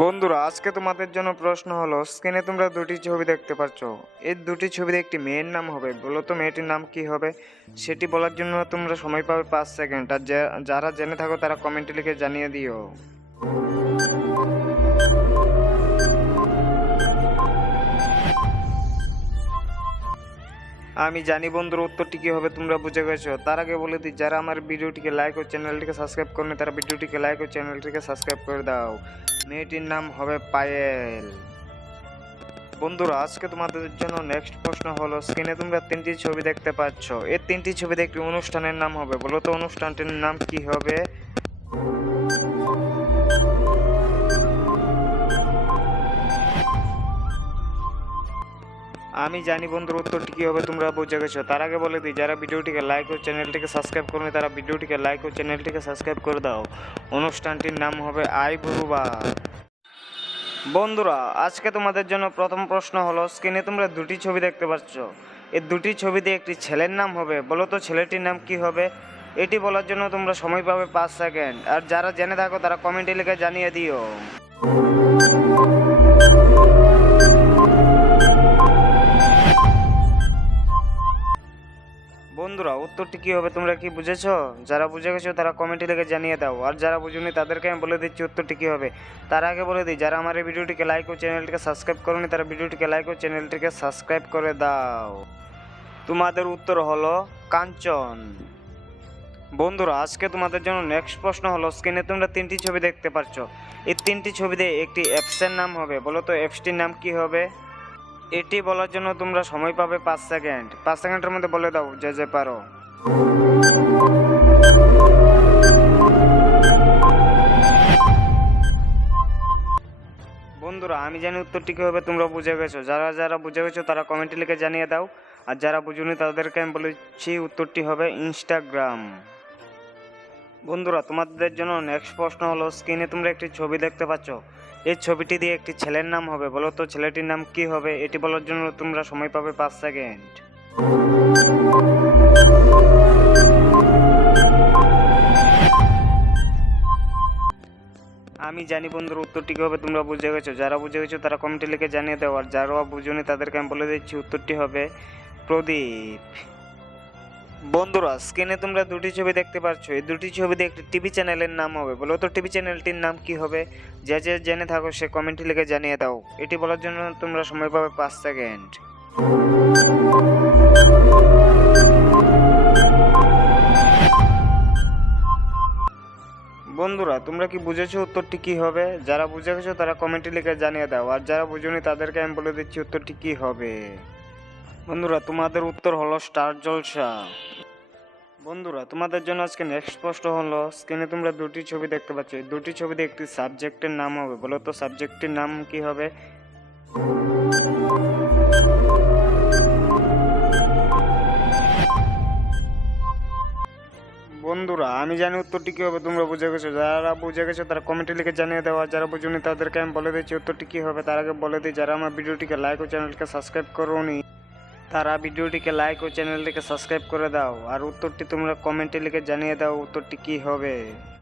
বন্ধুরা, আজকে তোমাদের জন্য প্রশ্ন হলো, স্ক্রিনে তোমরা দুটি ছবি দেখতে পাচ্ছ। এই দুটি ছবিতে একটি মেয়ের নাম হবে, বলো তো মেয়েটির নাম কি হবে? সেটি বলার জন্য তোমরা সময় পাবে 5 সেকেন্ড। আর যারা জেনে থাকো তারা কমেন্টে লিখে জানিয়ে দিও। আমি জানি বন্ধুর উত্তরটি কি হবে তোমরা বুঝে গেছো। তার আগে বলে দিই, যারা আমার ভিডিওটিকে লাইক ও চ্যানেলটিকে সাবস্ক্রাইব করেনি তারা ভিডিওটিকে লাইক ও চ্যানেলটিকে সাবস্ক্রাইব করে দাও। মেয়েটির নাম হবে পায়েল। বন্ধুরা, আজকে তোমাদের জন্য নেক্সট প্রশ্ন হলো, স্ক্রিনে তোমরা তিনটি ছবি দেখতে পাচ্ছ। এই তিনটি ছবিতে একটি অনুষ্ঠানের নাম হবে, বলো তো অনুষ্ঠানটির নাম কি হবে? আমি জানি বন্ধুর উত্তরটি কি হবে তোমরা বুঝে গেছো। তার আগে বলে দিই, যারা ভিডিওটিকে লাইক ও চ্যানেলটিকে সাবস্ক্রাইব করনি তারা ভিডিওটিকে লাইক ও চ্যানেলটিকে সাবস্ক্রাইব করে দাও। অনুষ্ঠানটির নাম হবে আইবুড়োবার। বন্ধুরা, আজকে তোমাদের জন্য প্রথম প্রশ্ন হলো, স্ক্রিনে তোমরা দুটি ছবি দেখতে পাচ্ছ। এই দুটি ছবিতে একটি ছেলের নাম হবে, বলো তো ছেলেটির নাম কি হবে? এটি বলার জন্য তোমরা সময় পাবে 5 সেকেন্ড। আর যারা জেনে থাকো তারা কমেন্টে লিখে জানিয়ে দিও। বন্ধুরা, উত্তরটি কি হবে তোমরা কি বুঝেছো? যারা বুঝে গেছো তারা কমেন্টে লিখে জানিয়ে দাও। আর যারা বুঝুনি তাদেরকে আমি বলে দিচ্ছি উত্তরটি কি হবে। তার আগে বলে দিই, যারা আমার এই ভিডিওটিকে লাইক ও চ্যানেলটিকে সাবস্ক্রাইব করোনি তারা ভিডিওটিকে লাইক ও চ্যানেলটিকে সাবস্ক্রাইব করে দাও। তোমাদের উত্তর হলো কাঞ্চন। বন্ধুরা, আজকে তোমাদের জন্য নেক্সট প্রশ্ন হলো, স্ক্রিনে তোমরা তিনটি ছবি দেখতে পাচ্ছ। এই তিনটি ছবিতে একটি অ্যাপসের নাম হবে, বলো তো অ্যাপসটির নাম কি হবে? এটি বলার জন্য তোমরা সময় পাবে 5 সেকেন্ড। 5 সেকেন্ডের মধ্যে বলে দাও যে যে পারো। বন্ধুরা, আমি জানি উত্তরটি কি হবে তোমরা বুঝে গেছো। যারা যারা বুঝে গেছো তারা কমেন্টে লিখে জানিয়ে দাও। আর যারা বুঝুনি তাদেরকে আমি বলেছি উত্তরটি হবে ইনস্টাগ্রাম। বন্ধুরা, তোমাদের জন্য নেক্সট প্রশ্ন হলো, স্ক্রিনে তোমরা একটি ছবি দেখতে পাচ্ছ। এই ছবিটি দিয়ে একটি ছেলের নাম হবে, বলো তো ছেলেটির নাম কি হবে? এটি বলার জন্য তোমরা সময় পাবে 5 সেকেন্ড। আমি জানি বন্ধুর উত্তরটি কি হবে তোমরা বুঝে গেছো। যারা বুঝে গেছো তারা কমেন্টে লিখে জানিয়ে দাও। আর যারা বুঝুনি তাদেরকে আমি বলে দিচ্ছি উত্তরটি হবে প্রদীপ। বন্ধুরা, স্ক্রিনে তোমরা দুটি ছবি দেখতে পাচ্ছ। এই দুটি ছবিতে একটি টিভি চ্যানেলের নাম হবে, বলো তো টিভি চ্যানেলটির নাম কি হবে? যে যে জেনে থাকো সে কমেন্টে লিখে জানিয়ে দাও। এটি বলার জন্য তোমরা সময় পাবে 5 সেকেন্ড। বন্ধুরা, তোমরা কি বুঝেছো উত্তরটি কি হবে? যারা বুঝে গেছো তারা কমেন্টে লিখে জানিয়ে দাও। আর যারা বুঝুনি তাদেরকে আমি বলে দিচ্ছি উত্তরটি কি হবে। বন্ধুরা, তোমাদের উত্তর হলো স্টার জলসা। বন্ধুরা, তোমাদের জন্য আজকে নেক্সট প্রশ্ন হলো, স্ক্রিনে তোমরা দুটি ছবি দেখতে পাচ্ছ। এই দুটি ছবিতে একটি সাবজেক্টের নাম হবে, বলো তো সাবজেক্টের নাম কি হবে? বন্ধুরা, আমি জানি উত্তরটি কি হবে তোমরা বুঝে গেছো। যারা বুঝে গেছো তারা কমেন্টে লিখে জানিয়ে দেওয়া। যারা বুঝুনি তাদেরকে আমি বলে দিচ্ছি উত্তরটি কি হবে। তার আগে বলে দিই, যারা আমার ভিডিওটিকে লাইক ও চ্যানেলকে সাবস্ক্রাইব করোনি তারা ভিডিওটিকে লাইক ও চ্যানেলটিকে সাবস্ক্রাইব করে দাও। আর উত্তরটি তোমরা কমেন্টে লিখে জানিয়ে দাও উত্তরটি কি হবে।